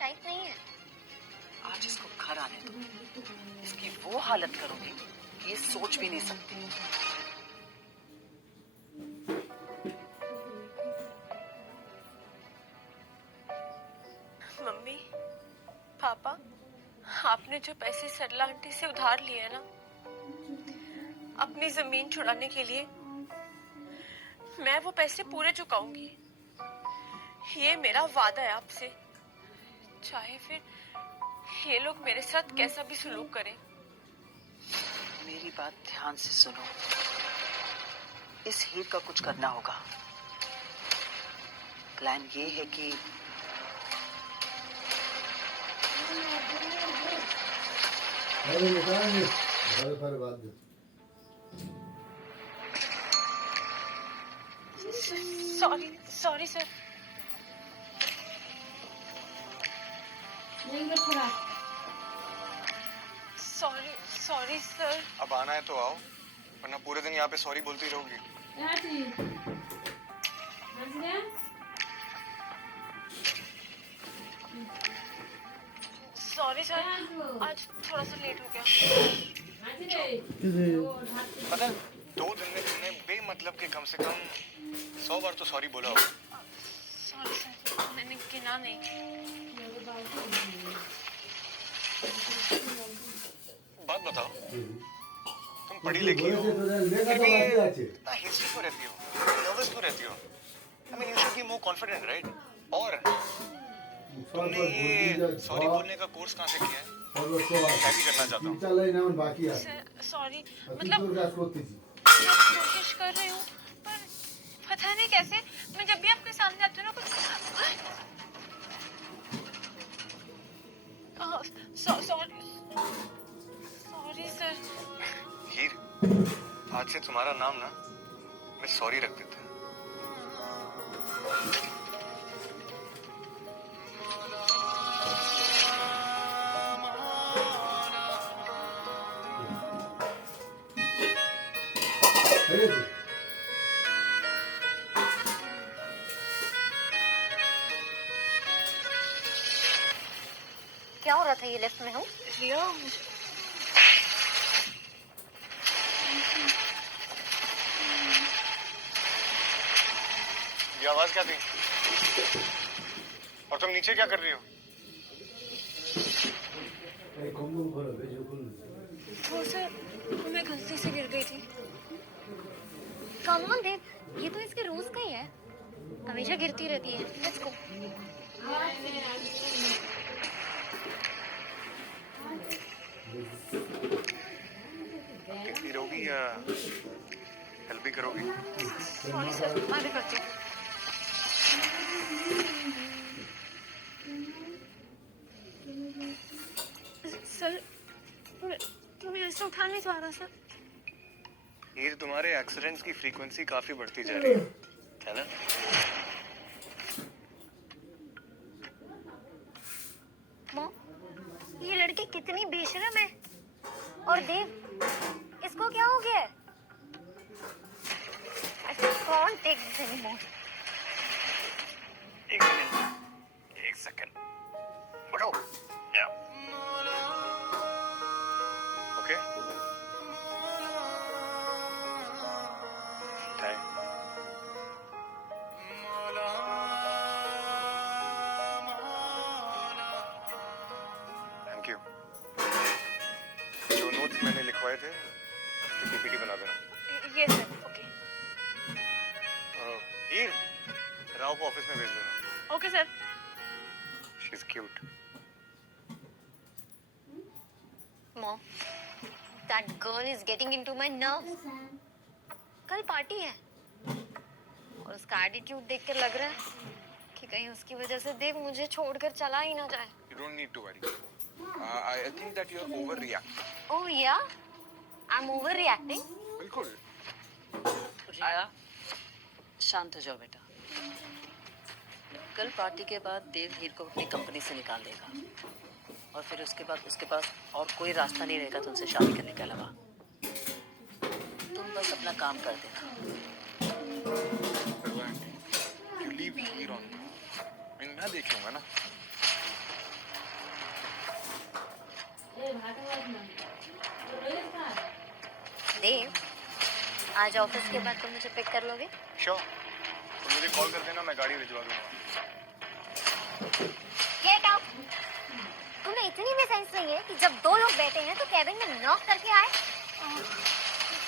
Type नहीं है। आज इसको घर आने दो, इसकी वो हालत करोगे कि ये सोच भी नहीं सकती। मम्मी, पापा, आपने जो पैसे सरला आंटी से उधार लिए हैं ना, अपनी जमीन छुड़ाने के लिए, मैं वो पैसे पूरे चुकाऊंगी। ये मेरा वादा है आपसे, चाहे फिर ये लोग मेरे साथ कैसा भी सलूक करें। मेरी बात ध्यान से सुनो, इस हीर का कुछ करना होगा। प्लान ये है कि सॉरी सर। Sorry sir. अब आना है तो आओ, वरना पूरे दिन यहाँ पे सॉरी बोलती रहोगी। सॉरी सर, आज थोड़ा सा लेट हो गया। पता है, 2 दिन में तुमने बेमतलब के कम से कम 100 बार तो सॉरी बोला होगा। सॉरी सर, मैंने गिना नहीं। बात बताओ, तुम पढ़ी लिखी हो, फिर भी इतना हिस्ट्री क्यों रहती हो, नर्वस क्यों रहती हो? I mean, you should be more confident, right? और तुमने ये सॉरी बोलने का कोर्स कहाँ से किया है? मैं भी करना चाहता हूँ। सॉरी, मतलब मैं कोशिश कर रही हूँ, पर पता नहीं कैसे मैं जब भी आपके सामने आती हूँ ना कुछ सॉरी सर। हीर, आज से तुम्हारा नाम ना मैं सॉरी रख देता हूँ। क्या हो रहा था? ये लिफ्ट में हूँ। रिया, ये आवाज क्या थी? और तुम नीचे क्या कर रही हो? वो सर, मैं गलती से गिर गई थी। कम ऑन देव, ये तो इसके रोज का ही है, हमेशा गिरती रहती है। Let's go. गिरती रहोगी या हेल्प भी करोगी? सॉरी सर, मैं भी करती हूँ। सर, तुम्हें ऐसा उठा नहीं पा रहा सर। हीर, तुम्हारे एक्सीडेंट्स की फ्रीक्वेंसी काफी बढ़ती जा रही है ना? माँ, ये लड़की कितनी बेशरम है। और देव, इसको क्या हो गया है? I can't take this anymore. एक मिनट, 1 सेकंड, बढ़ो। Okay, thank you. जो नोट्स मैंने लिखवाए थे उसकी पीपीटी बना देना। ये सर, ओके। हीर, राव को ऑफिस में भेज देना। Okay sir. She is cute. Mom, that girl is getting into my nerves. कल पार्टी है और उसका एटीट्यूड देख कर लग रहा है कि कहीं उसकी वजह से देव मुझे छोड़कर चला ही ना जाए। You don't need to worry. I think that you're overreacting. Oh yeah, I'm overreacting. बिल्कुल। रिया, शांत हो जाओ बेटा। कल पार्टी के बाद देव हीर को अपनी कंपनी से निकाल देगा और फिर उसके बाद उसके पास और कोई रास्ता नहीं रहेगा तुमसे शादी करने के अलावा। तुम बस अपना काम कर देना। You leave Heer on. मैं देख लूंगा ना। देव, आज ऑफिस के बाद तुम मुझे पिक कर लोगे? श्योर, तुम मुझे कॉल कर देना, मैं गाड़ी भिजवा दूंगा। Get out. तुम्हें इतनी भी सेंस नहीं है कि जब दो लोग बैठे हैं तो केबिन में नॉक करके आए?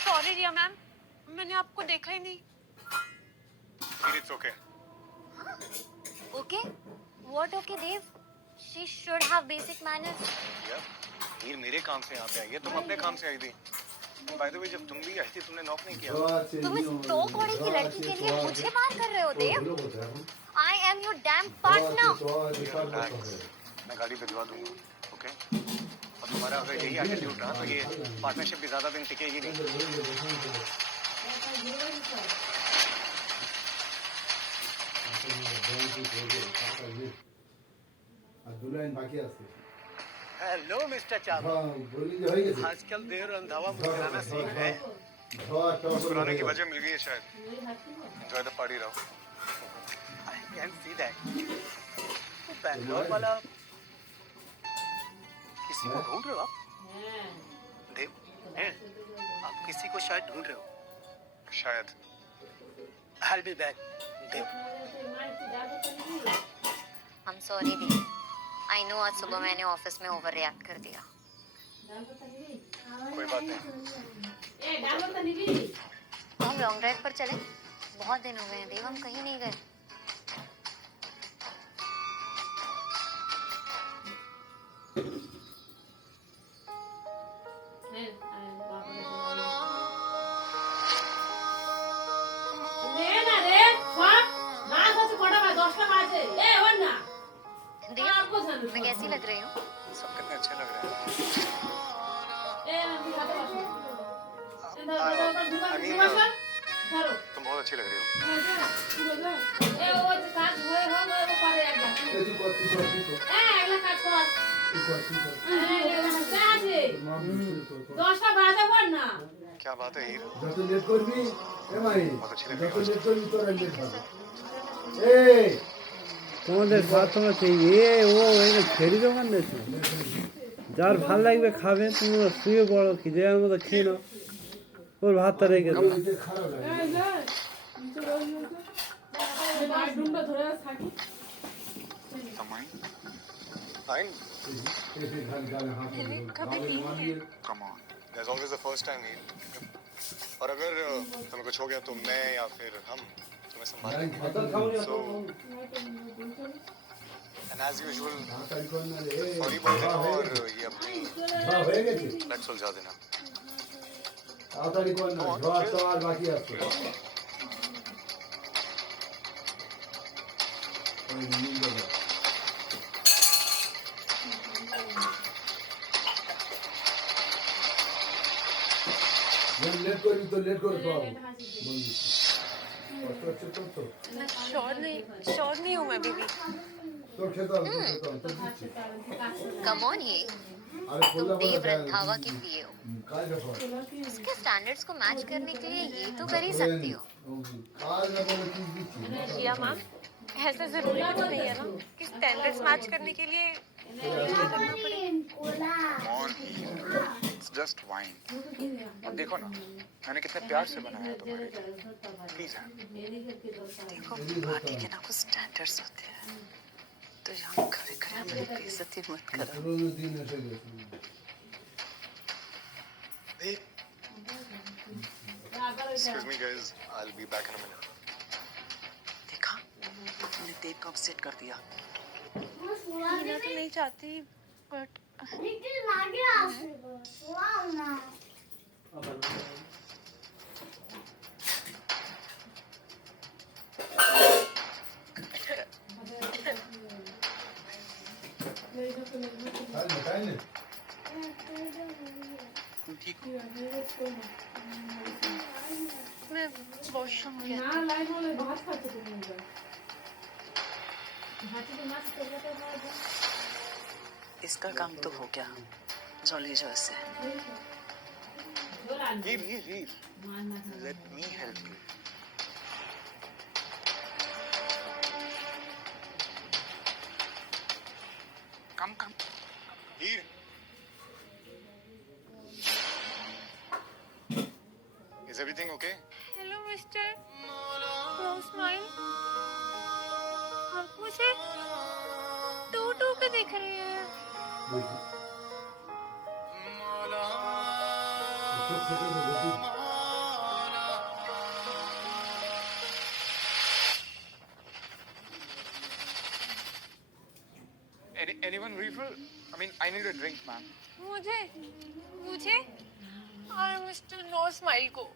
सॉरी रिया मैम, मैंने आपको देखा ही नहीं। It's okay. Okay? What okay Dev? She should have basic manners. यार, हीर मेरे काम से यहाँ पे आई है, तुम अपने काम से आई थी। बाय द वे, जब तुम भी आई थी तुमने नॉक नहीं किया। तुम इस दो कौड़ी की लड़की के लिए मुझे बात कर रहे हो Dev? I am your damn partner. मैं गाड़ी भिजवा दूंगा, ओके? और तुम्हारा अगर यही एटीट्यूड रहा तो ये पार्टनरशिप भी ज्यादा दिन टिकेगी नहीं। हेलो मिस्टर चावला, आजकल देर अंधावा मुस्कुराना सीख रहे हैं। मुस्कुराने की वजह मिल गई है शायद। Enjoy the party Rao. I can see that. वो बैंगलोर वाला किसी को ढूंढ रहे हो आप? देव, आप किसी को शायद ढूंढ रहे हो। शायद। I'll be back, Dev. I'm sorry Dev. I know आज सुबह मैंने ऑफिस में ओवर रिएक्ट कर दिया। कोई बात नहीं। तो हम लॉन्ग ड्राइव पर चले? बहुत दिन हो गए हैं देव, हम कहीं नहीं गए। देव, मैं कैसी लग रही हूँ? सब कितने अच्छे लग रहे हैं। तुम बहुत अच्छी लग रही हो। क्या बात है हीर? बहुत अच्छी लग रही हो। তোমাদের প্রার্থনা চাই ও এনে ছেড়ে দোকান দিয়েছে যার ভাল লাগবে খাবে তোমরা শুয়ে পড়ো কি যে মতো খেয়ে নাও ওর ভাতটা রেখে দাও Fine. Come on. There's always the first time हीर। और अगर तुम्हें कुछ हो गया तो मैं या फिर हम तुम्हें संभालेंगे। So, and as usual, sorry बोल देना और ये अपनी लट सुलझा देना। मैं श्योर नहीं हूँ मैं अभी भी। कम ऑन ये, तुम देव रंधावा की पीए हो। उसके स्टैंडर्ड्स को मैच करने के लिए ये तो कर ही सकती हो। रिया मैम, ऐसा जरूरी कुछ नहीं है ना कि स्टैंडर्ड्स मैच करने के लिए करना पड़े। It's just wine. अब देखो ना, मैंने कितने प्यार से बनाया है तुम्हारे लिए। प्लीज है। देखो बाकी के ना कुछ स्टैंडर्ड्स होते हैं तो यहाँ खड़े खड़े हमारी बेइज्जती मत करो। Excuse me guys, I'll be back in a minute. देखा तुमने देव को अपसेट कर दिया। मैं तो नहीं चाहती बट ठीक हो? मैं वॉशरूम गया इसका काम तो हो गया, जॉली जो से Here. Let me help you. Come. Here. Is everything okay? Hello mister no smile, आप मुझे टू टू के दिख रही है। Anyone refill? I mean, I need a drink, ma'am. मुझे मुझे और मिस्टर नो स्माइल को।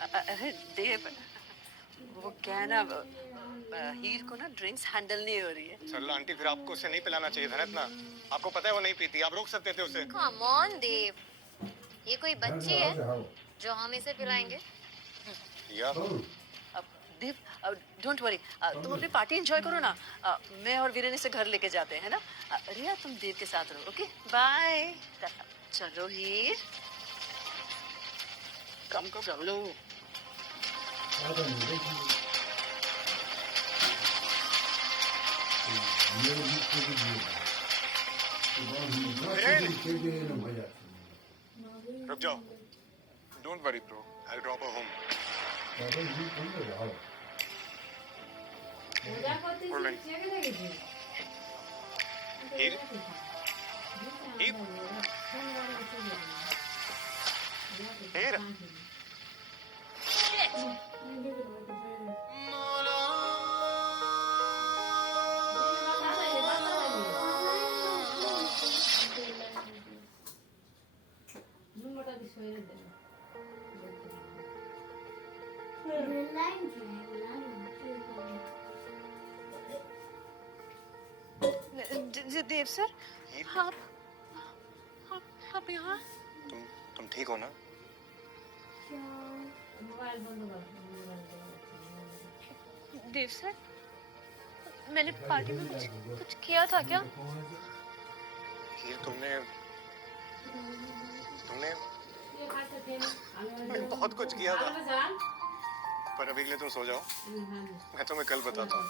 अरे देव, वो क्या है ना, हीर को ना ड्रिंक्स हैंडल नहीं हो रही है। सरला आंटी, फिर आपको उसे नहीं पिलाना चाहिए था ना इतना। आपको पता है वो नहीं पीती, आप रोक सकते थे उसे। कम ऑन देव, ये कोई बच्ची है जो हम इसे पिलाएंगे? या देव डोंट वरी, तुम अपनी पार्टी एंजॉय करो ना। मैं और वीरेन इसे घर लेके जाते हैं, है ना। रिया तुम देव के साथ रहो, ओके बाय। चलो हीर, कम चलो। रुक जाओ। Don't worry, bro. I'll drop her home. Hold on. Here. Here. Here. Dev sir, here, आप यहाँ? तुम ठीक हो ना? देव सर, मैंने पार्टी में कुछ किया था क्या? हीर, तुमने बहुत कुछ किया था। पर अभी के लिए तुम सो जाओ, मैं तुम्हें कल बताता हूँ।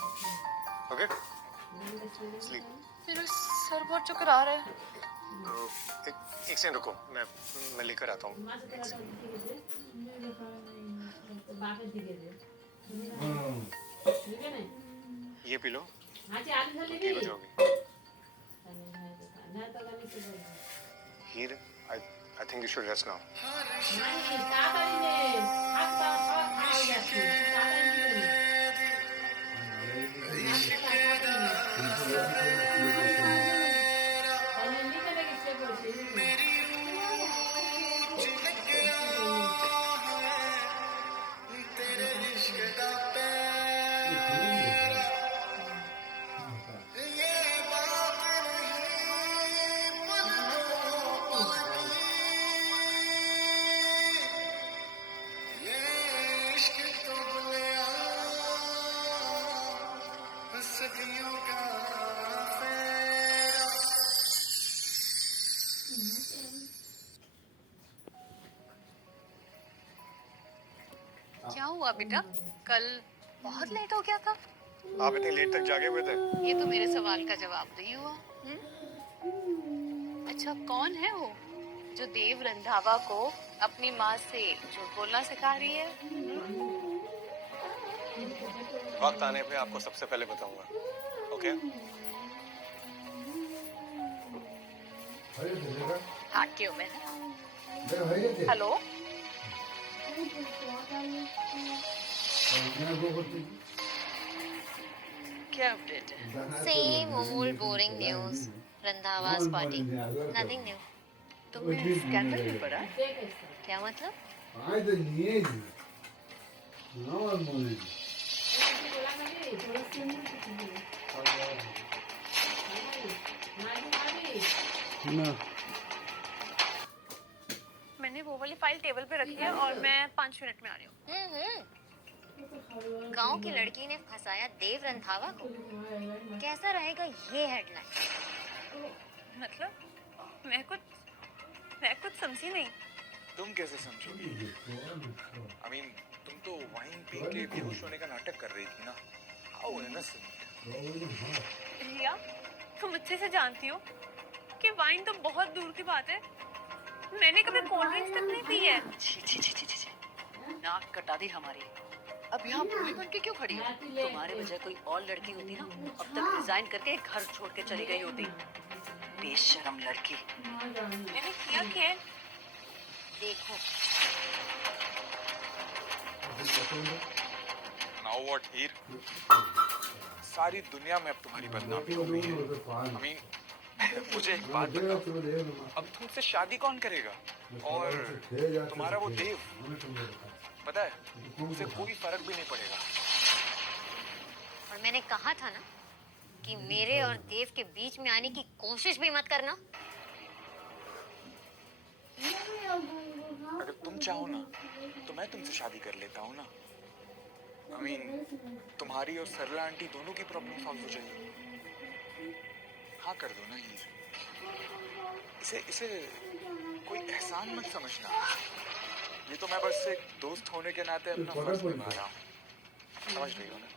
ओके? स्लीप। मेरा सर बहुत चकरा रहा है। एक सेकंड रुको, मैं लेकर आता हूँ। ये पी लो, ठीक हो जाओगी। हीर, I think you should rest now. क्या हुआ बेटा, कल बहुत लेट हो गया था? आप इतनी लेट तक जागे हुए थे? ये तो मेरे सवाल का जवाब नहीं हुआ। अच्छा, कौन है वो जो देव रंधावा को अपनी माँ से झूठ बोलना सिखा रही है? वक्त आने पे आपको सबसे पहले बताऊंगा। ओके? हाँ, क्यों मैंने? हेलो, क्या अपडेट है? Same old boring news. Randhawa's party, nothing new. तुमने स्कैंडल में पढ़ा? क्या मतलब? ना मैंने वो वाली फाइल टेबल पे रखी है और मैं 5 मिनट में आ रही हूँ। गांव की लड़की ने फंसाया देव रंधावा को। कैसा रहेगा ये हेडलाइन? मतलब मैं कुछ समझी नहीं। तुम कैसे समझोगी? I mean, तुम तो वाइन पी के बेहोश होने का नाटक कर रही थी ना। How innocent. रिया, तुम अच्छे से जानती हो कि वाइन तो बहुत दूर की बात है। मैंने कभी कोल्ड ड्रिंक्स तक नहीं पी है। छी छी छी छी छी छी। नाक कटा दी हमारी। अब यहाँ बूढ़ी बन के क्यों खड़ी हो? तुम्हारे वजह कोई और लड़की होती ना, अब तक रिजाइन करके घर छोड़ के चली गई होती। बेशरम लड़की। मैंने किया क्या है? देखो नाउ व्हाट हीर? सारी दुनिया में अब तुम्हारी बदनामी हो गई है। I mean, मुझे एक बात बताओ, अब तुमसे शादी कौन करेगा? और तुम्हारा वो देव, पता है उसे कोई फर्क भी नहीं पड़ेगा। और मैंने कहा था ना कि मेरे और देव के बीच में आने की कोशिश भी मत करना। अगर तुम चाहो ना तो मैं तुमसे शादी कर लेता हूँ ना। I mean, तुम्हारी और सरला आंटी दोनों की प्रॉब्लम सॉल्व हो जाएगी। हाँ कर दो ना हीर। इसे कोई एहसान मत समझना। ये तो मैं बस एक दोस्त होने के नाते अपना फर्ज निभा रहा हूँ। समझ रही हो ना?